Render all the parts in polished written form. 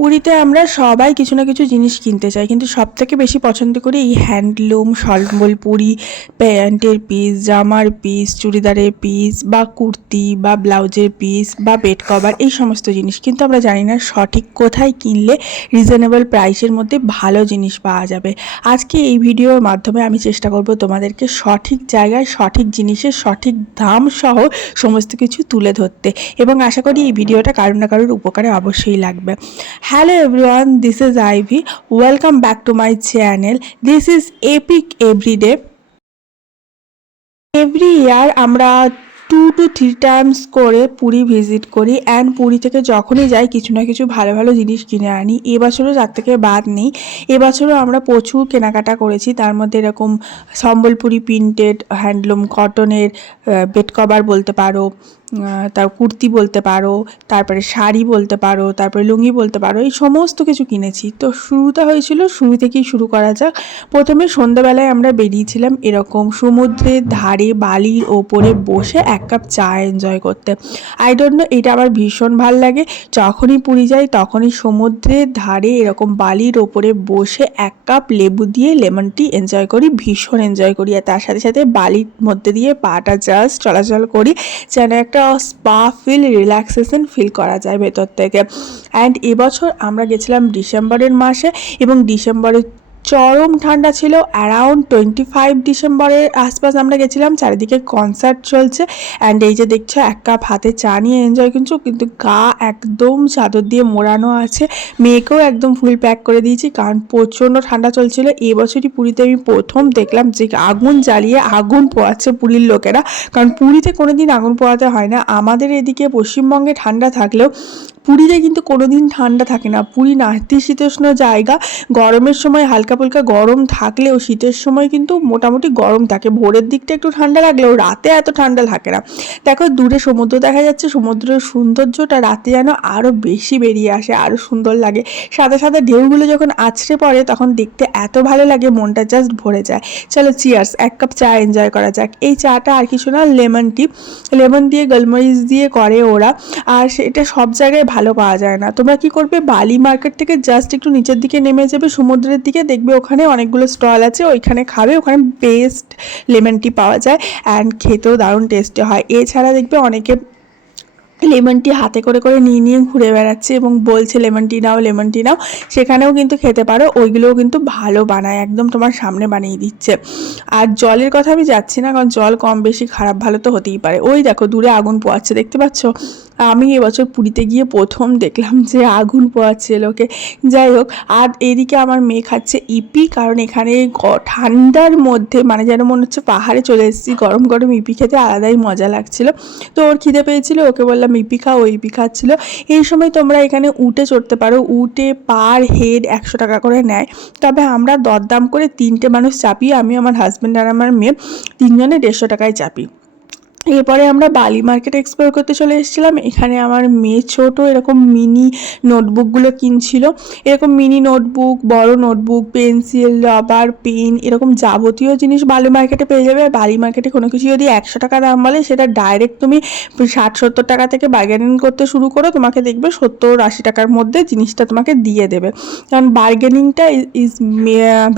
পুরীতে আমরা সবাই কিছু না কিছু জিনিস কিনতে চাই, কিন্তু সবথেকে বেশি পছন্দ করি এই হ্যান্ডলুম সম্বলপুরি প্যান্টের পিস, জামার পিস, চুড়িদারের পিস বা কুর্তি বা ব্লাউজের পিস বা বেড কভার, এই সমস্ত জিনিস। কিন্তু আমরা জানি না সঠিক কোথায় কিনলে রিজনেবল প্রাইসের মধ্যে ভালো জিনিস পাওয়া যাবে। আজকে এই ভিডিওর মাধ্যমে আমি চেষ্টা করব তোমাদেরকে সঠিক জায়গায় সঠিক জিনিসের সঠিক দাম সহ সমস্ত কিছু তুলে ধরতে, এবং আশা করি এই ভিডিওটা কারোর না কারোর উপকারে অবশ্যই লাগবে। Hello everyone, this is Ivy. Welcome back to my channel. This is Epic Everyday. Every year আমরা 2 to 3 times করে পুরী ভিজিট করি, অ্যান্ড পুরী থেকে যখনই যাই কিছু না কিছু ভালো ভালো জিনিস কিনে আনি। এবছরও তার থেকে বাদ নেই। এবছরও আমরা প্রচুর কেনাকাটা করেছি, তার মধ্যে এরকম সম্বলপুরি প্রিন্টেড হ্যান্ডলুম কটনের বেড কভার বলতে পারো, তার কুর্তি বলতে পারো, তারপরে শাড়ি বলতে পারো, তারপরে লুঙ্গি বলতে পারো, এই সমস্ত কিছু কিনেছি। তো শুরুটা হয়েছিল, শুরু থেকেই শুরু করা যাক। প্রথমে সন্ধ্যাবেলায় আমরা বেরিয়েছিলাম এরকম সমুদ্রের ধারে বালির ওপরে বসে এক কাপ চা এনজয় করতে। আই ডোন্ট নো, এটা আমার ভীষণ ভাল লাগে। যখনই পুরী যাই তখনই সমুদ্রের ধারে এরকম বালির ওপরে বসে এক কাপ লেবু দিয়ে লেমন টি এনজয় করি, ভীষণ এনজয় করি। আর তার সাথে সাথে বালির মধ্যে দিয়ে পাটা জাস্ট চলাচল করি, যেন একটা স্পা ফিল, রিল্যাক্সেশন ফিল করা যায় ভেতর থেকে। অ্যান্ড এবছর আমরা গেছিলাম ডিসেম্বরের মাসে, এবং ডিসেম্বরের চরম ঠান্ডা ছিল। অ্যারাউন্ড 25 ডিসেম্বরের আশপাশ আমরা গেছিলাম। চারিদিকে কনসার্ট চলছে, অ্যান্ড এই যে দেখছো এক কাপ হাতে চা নিয়ে এনজয় করছো, কিন্তু গা একদম চাদর দিয়ে মোড়ানো আছে। মেয়েকেও একদম ফুল প্যাক করে দিয়েছি, কারণ প্রচণ্ড ঠান্ডা চলছিল। এবছরই পুরীতে আমি প্রথম দেখলাম যে আগুন জ্বালিয়ে আগুন পোয়াচ্ছে পুরীর লোকেরা, কারণ পুরীতে কোনো দিন আগুন পোয়াতে হয় না। আমাদের এদিকে পশ্চিমবঙ্গে ঠান্ডা থাকলেও পুরীতে কিন্তু কোনো দিন ঠান্ডা থাকে না। পুরী নাতিশীতোষ্ণ জায়গা, গরমের সময় হালকা ফুলকা গরম থাকলেও শীতের সময় কিন্তু মোটামুটি গরম থাকে। ভোরের দিকটা একটু ঠান্ডা লাগলেও রাতে এত ঠান্ডা থাকে না। দেখো দূরে সমুদ্র দেখা যাচ্ছে, সমুদ্রের সৌন্দর্যটা রাতে যেন আরও বেশি বেরিয়ে আসে, আরও সুন্দর লাগে। সাদা সাদা ঢেউগুলো যখন আছড়ে পড়ে তখন দেখতে এত ভালো লাগে, মনটা জাস্ট ভরে যায়। চলো চিয়ার্স, এক কাপ চা এনজয় করা যাক। এই চাটা আর কিছু না, লেমন টি, লেমন দিয়ে গোলমরিচ দিয়ে করে ওরা, আর সেটা সব জায়গায় ভালো পাওয়া যায় না। তোমরা কি করবে, বালি মার্কেট থেকে জাস্ট একটু নিচের দিকে নেমে যাবে, সমুদ্রের দিকে, দেখবে ওখানে অনেকগুলো স্টল আছে, ওইখানে খাবে। ওখানে বেস্ট লেমন টি পাওয়া যায়, অ্যান্ড খেতেও দারুণ টেস্টি হয়। এছাড়া দেখবে অনেকে লেমন টি হাতে করে করে নিয়ে নিয়ে ঘুরে বেড়াচ্ছে এবং বলছে লেমন টি নাও, লেমন টি নাও। সেখানেও কিন্তু খেতে পারো, ওইগুলোও কিন্তু ভালো বানায়, একদম তোমার সামনে বানিয়ে দিচ্ছে। আর জলের কথা আমি যাচ্ছি না, কারণ জল কম বেশি খারাপ ভালো তো হতেই পারে। ওই দেখো দূরে আগুন পোয়াচ্ছে, দেখতে পাচ্ছ? আমি এবছর পুরীতে গিয়ে প্রথম দেখলাম যে আগুন পোয়াচ্ছে লোকে। যাই হোক, আর এদিকে আমার মেয়ে খাচ্ছে ইপি, কারণ এখানে ঠান্ডার মধ্যে মানে যেন মনে হচ্ছে পাহাড়ে চলে এসেছি। গরম গরম ইপি খেতে আলাদাই মজা লাগছিল। তো ওর খিদে পেয়েছিল, ওকে বললাম ইপি খাও, ও ইপি খাচ্ছিল। এই সময় তোমরা এখানে উটে চড়তে পারো। উটে পার হেড 100 টাকা করে নেয়, তবে আমরা দরদাম করে 3টে মানুষ চাপি, আমি, আমার হাজব্যান্ড আর আমার মেয়ে, 3জনে 150 টাকায় চাপি। এরপরে আমরা বালি মার্কেট এক্সপ্লোর করতে চলে এসেছিলাম। এখানে আমার মেয়ে ছোট এরকম মিনি নোটবুকগুলো কিনছিল। এরকম মিনি নোটবুক, বড় নোটবুক, পেন্সিল, রাবার, পেন, এরকম যাবতীয় জিনিস বালি মার্কেটে পেয়ে যাবে। আর বালি মার্কেটে কোনো কিছু যদি 100 টাকা দাম বলে, সেটা ডাইরেক্ট তুমি 60-70 টাকা থেকে বার্গেনিং করতে শুরু করো, তোমাকে দেখবে 70-80 টাকার মধ্যে জিনিসটা তোমাকে দিয়ে দেবে। কারণ বার্গেনিংটা is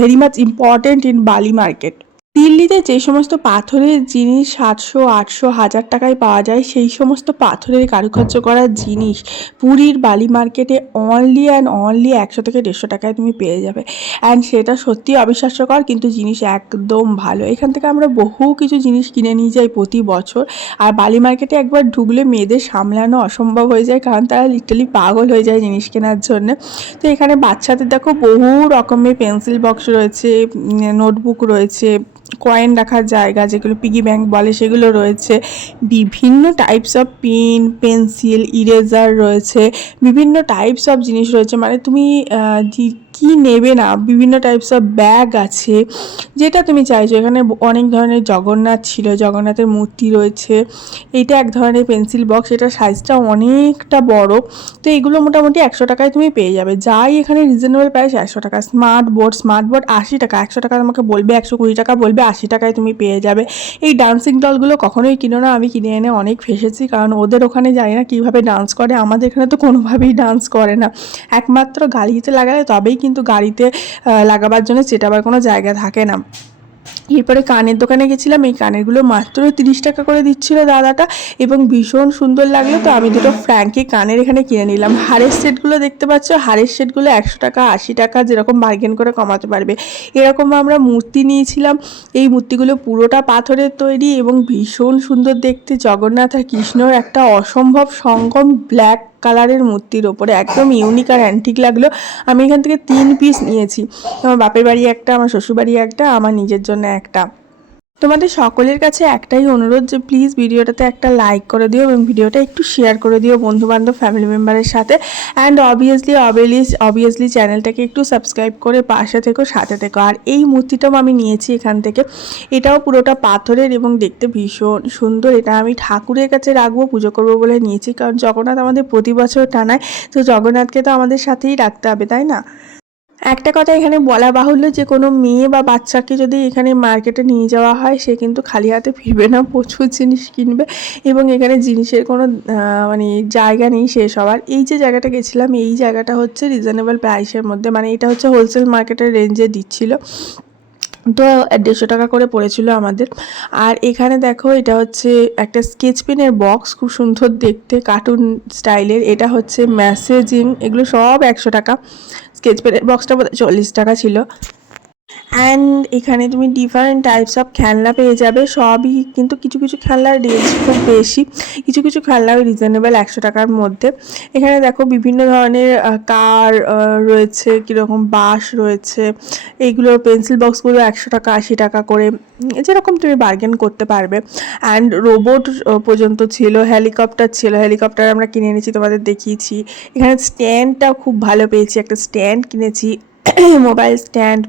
very much important in Bali market. দিল্লিতে যে সমস্ত পাথরের জিনিস 700-800-1000 টাকায় পাওয়া যায়, সেই সমস্ত পাথরের কারুকার্য করা জিনিস পুরীর বালি মার্কেটে অনলি অ্যান্ড অনলি 100 থেকে 150 টাকায় তুমি পেয়ে যাবে। অ্যান্ড সেটা সত্যি অবিশ্বাস্যকর, কিন্তু জিনিস একদম ভালো। এখান থেকে আমরা বহু কিছু জিনিস কিনে নিয়ে যাই প্রতি বছর। আর বালি মার্কেটে একবার ঢুকলে মেয়েদের সামলানো অসম্ভব হয়ে যায়, কারণ তারা লিটারালি পাগল হয়ে যায় জিনিস কেনার জন্য। তো এখানে বাচ্চাদের দেখো বহু রকমের পেন্সিল বক্স রয়েছে, নোটবুক রয়েছে, কয়েন রাখার জায়গা যেগুলো পিগি ব্যাংক বলে সেগুলো রয়েছে, বিভিন্ন types of pen, pencil, eraser রয়েছে, বিভিন্ন টাইপস অফ জিনিস রয়েছে। মানে তুমি কি নেবে না, বিভিন্ন টাইপস অফ ব্যাগ আছে, যেটা তুমি চাইছো। এখানে অনেক ধরনের জগন্নাথ ছিল, জগন্নাথের মূর্তি রয়েছে। এইটা এক ধরনের পেন্সিল বক্স, এটার সাইজটা অনেকটা বড়। তো এগুলো মোটামুটি 100 টাকায় তুমি পেয়ে যাবে। যাই এখানে রিজনেবল প্রাইস 100 টাকা। স্মার্ট বোর্ড 80 টাকা। 100 টাকা আমাকে বলবে, 120 টাকা বলবে, 80 টাকায় তুমি পেয়ে যাবে। এই ডান্সিং ডলগুলো কখনোই কিনো না, আমি কিনে এনে অনেক ফেসেছি, কারণ ওদের ওখানে জানি না কীভাবে ডান্স করে, আমাদের এখানে তো কোনোভাবেই ডান্স করে না। একমাত্র গাড়িতে লাগালে তবেই কিন্তু গাড়িতে লাগাবার জন্য চেটাবার কোনো জায়গা থাকে না। এরপরে কানের দোকানে গেছিলাম, এই কানেরগুলো মাত্র 30 টাকা করে দিচ্ছিল দাদাটা, এবং ভীষণ সুন্দর লাগলো। তো আমি দুটো ফ্র্যাঙ্কি কানের এখানে কিনে নিলাম। হারের সেটগুলো দেখতে পাচ্ছ, হারের সেটগুলো 100 টাকা 80 টাকা, যেরকম বার্গেন করে কমাতে পারবে। এরকম আমরা মূর্তি নিয়েছিলাম, এই মূর্তিগুলো পুরোটা পাথরের তৈরি এবং ভীষণ সুন্দর দেখতে। জগন্নাথ আর কৃষ্ণর একটা অসম্ভব সঙ্গম ব্ল্যাক কালারের মূর্তির ওপরে একদম ইউনিক আর অ্যান্টিক লাগলো। আমি এখান থেকে 3 পিস নিয়েছি, আমার বাপের বাড়ি একটা, আমার শ্বশুর বাড়ি একটা, আমার নিজের জন্য একটা। তোমাদের সকলের কাছে একটাই অনুরোধ যে প্লিজ ভিডিওটাতে একটা লাইক করে দিও এবং ভিডিওটা একটু শেয়ার করে দিও বন্ধুবান্ধব ফ্যামিলি মেম্বারের সাথে। অ্যান্ড অবভিয়াসলি চ্যানেলটাকে একটু সাবস্ক্রাইব করে পাশে থেকো, সাথে থেকো। আর এই মূর্তিটাও আমি নিয়েছি এখান থেকে, এটাও পুরোটা পাথরের এবং দেখতে ভীষণ সুন্দর। এটা আমি ঠাকুরের কাছে রাখবো, পুজো করবো বলে নিয়েছি, কারণ জগন্নাথ আমাদের প্রতি বছর টানায়, তো জগন্নাথকে তো আমাদের সাথেই রাখতে হবে, তাই না? একটা কথা এখানে বলা বাহুল্য যে কোনো মেয়ে বা বাচ্চাকে যদি এখানে মার্কেটে নিয়ে যাওয়া হয়, সে কিন্তু খালি হাতে ফিরবে না, প্রচুর জিনিস কিনবে। এবং এখানে জিনিসের কোনো মানে জায়গা নেই শেষ হওয়ার। এই যে জায়গাটা গেছিলাম, এই জায়গাটা হচ্ছে রিজনেবল প্রাইসের মধ্যে, মানে এটা হচ্ছে হোলসেল মার্কেটের রেঞ্জে দিচ্ছিল। তো 150 টাকা করে পড়েছিল আমাদের। আর এখানে দেখো, এটা হচ্ছে একটা স্কেচ পেনের বক্স, খুব সুন্দর দেখতে, কার্টুন স্টাইলের। এটা হচ্ছে মেসেজিং, এগুলো সব 100 টাকা। স্কেচ পেনের বক্সটা বোধহয় 40 টাকা ছিল। অ্যান্ড এখানে তুমি ডিফারেন্ট টাইপস অফ খেলনা পেয়ে যাবে, সবই কিন্তু কিছু কিছু খেলনার রেঞ্জ খুব বেশি, কিছু কিছু খেলনা রিজনেবল 100 টাকার মধ্যে। এখানে দেখো বিভিন্ন ধরনের কার রয়েছে, কীরকম বাস রয়েছে। এইগুলোর পেন্সিল বক্সগুলো 100 টাকা 80 টাকা করে, যেরকম তুমি বার্গেন করতে পারবে। অ্যান্ড রোবট পর্যন্ত ছিল, হেলিকপ্টার ছিল, হেলিকপ্টার আমরা কিনে এনেছি, তোমাদের দেখিয়েছি। এখানে স্ট্যান্ডটাও খুব ভালো পেয়েছি, একটা স্ট্যান্ড কিনেছি, মোবাইল স্ট্যান্ড।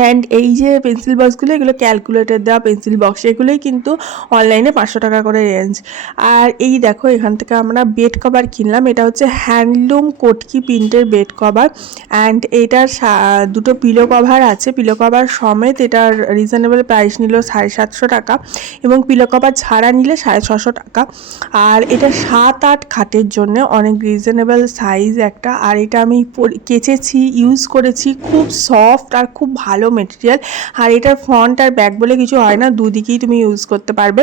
অ্যান্ড এই যে পেন্সিল বক্সগুলো, এগুলো ক্যালকুলেটর দেওয়া পেন্সিল বক্স, এগুলোই কিন্তু অনলাইনে 500 টাকা করে রেঞ্জ। আর এই দেখো, এখান থেকে আমরা বেড কভার কিনলাম, এটা হচ্ছে হ্যান্ডলুম কটকি প্রিন্টের বেড কভার। অ্যান্ড এটার দুটো পিলো কভার আছে, পিলো কভার সমেত এটার রিজনেবল প্রাইস নিল 750 টাকা, এবং পিলো কভার ছাড়া নিলে 650 টাকা। আর এটা 7-8 খাটের জন্য অনেক রিজনেবল সাইজ একটা। আর এটা আমি কেচেছি, ইউজ করেছি, খুব সফট আর খুব ভালো মেটেরিয়াল। আর এটার ফ্রন্ট আর ব্যাক বলে কিছু হয় না, দুদিকেই তুমি ইউজ করতে পারবে।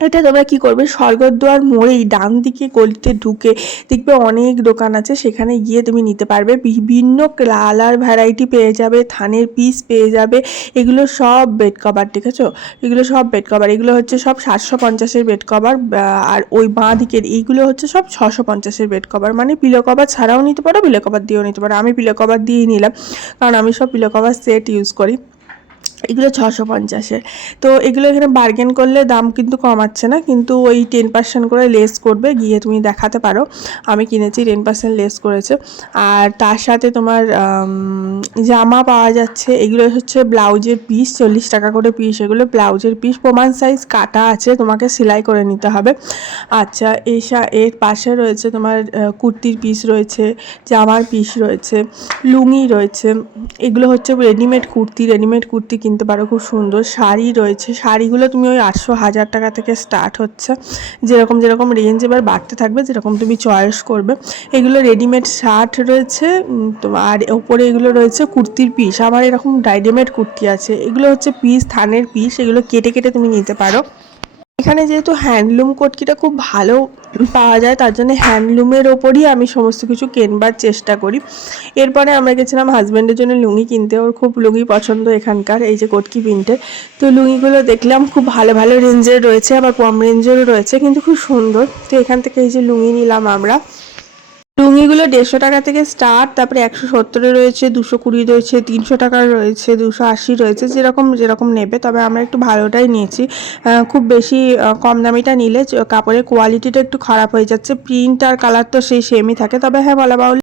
এটা তোমরা কী করবে, স্বর্গদ্বার মোড়েই ডান দিকে গলিতে ঢুকে দেখবে অনেক দোকান আছে, সেখানে গিয়ে তুমি নিতে পারবে। বিভিন্ন কালার ভ্যারাইটি পেয়ে যাবে, থানের পিস পেয়ে যাবে। এগুলো সব বেড কভার, ঠিক আছে, এগুলো সব বেড কভার। এগুলো হচ্ছে সব 750-এর বেড কভার। আর ওই বাঁ দিকের এইগুলো হচ্ছে সব 650-এর বেড কভার। মানে পিলো কভার ছাড়াও নিতে পারো, পিলো কভার দিয়েও নিতে পারো। আমি পিলো কভার দিয়েই নিলাম, কারণ আমি সব পিলো কভার সেট ইউজ করি। এগুলো 650-এর। তো এগুলো এখানে বার্গেন করলে দাম কিন্তু কমাচ্ছে না, কিন্তু ওই 10% করে লেস করবে, গিয়ে তুমি দেখাতে পারো। আমি কিনেছি, 10% লেস করেছে। আর তার সাথে তোমার জামা পাওয়া যাচ্ছে, এগুলো হচ্ছে ব্লাউজের পিস, 40 টাকা করে পিস। এগুলো ব্লাউজের পিস, প্রমাণ সাইজ কাটা আছে, তোমাকে সেলাই করে নিতে হবে। আচ্ছা, এর পাশে রয়েছে তোমার কুর্তির পিস রয়েছে, জামার পিস রয়েছে, লুঙ্গি রয়েছে। এগুলো হচ্ছে রেডিমেড কুর্তি কিনতে পারো, খুব সুন্দর। শাড়ি রয়েছে, শাড়িগুলো তুমি ওই 800-1000 টাকা থেকে স্টার্ট হচ্ছে, যেরকম যেরকম রেঞ্জ এবার বাড়তে থাকবে, যেরকম তুমি চয়েস করবে। এগুলো রেডিমেড শার্ট রয়েছে, আর ওপরে এগুলো রয়েছে কুর্তির পিস। আমার এরকম রেডিমেড কুর্তি আছে, এগুলো হচ্ছে পিস, থানের পিস, এগুলো কেটে কেটে তুমি নিতে পারো। এখানে যেহেতু হ্যান্ডলুম কটকিটা খুব ভালো পাওয়া যায়, তার জন্য হ্যান্ডলুমের ওপরই আমি সমস্ত কিছু কেনবার চেষ্টা করি। এরপরে আমরা গেছিলাম হাজব্যান্ডের জন্য লুঙ্গি কিনতে, ওর খুব লুঙ্গি পছন্দ এখানকার, এই যে কটকি প্রিন্টের। তো লুঙ্গিগুলো দেখলাম খুব ভালো ভালো রেঞ্জের রয়েছে, আবার কম রেঞ্জেরও রয়েছে, কিন্তু খুব সুন্দর। তো এখান থেকে এই যে লুঙ্গি নিলাম আমরা। লুঙ্গিগুলো 150 টাকা থেকে স্টার্ট, তারপরে 170 রয়েছে, 220 রয়েছে, 300 টাকার রয়েছে, 280 রয়েছে, যেরকম যেরকম নেবে। তবে আমরা একটু ভালোটাই নিয়েছি, খুব বেশি কম দামিটা নিলে কাপড়ের কোয়ালিটিটা একটু খারাপ হয়ে যাচ্ছে। প্রিন্ট আর কালার তো সেই সেমই থাকে। তবে হ্যাঁ, বলা বাহুল্য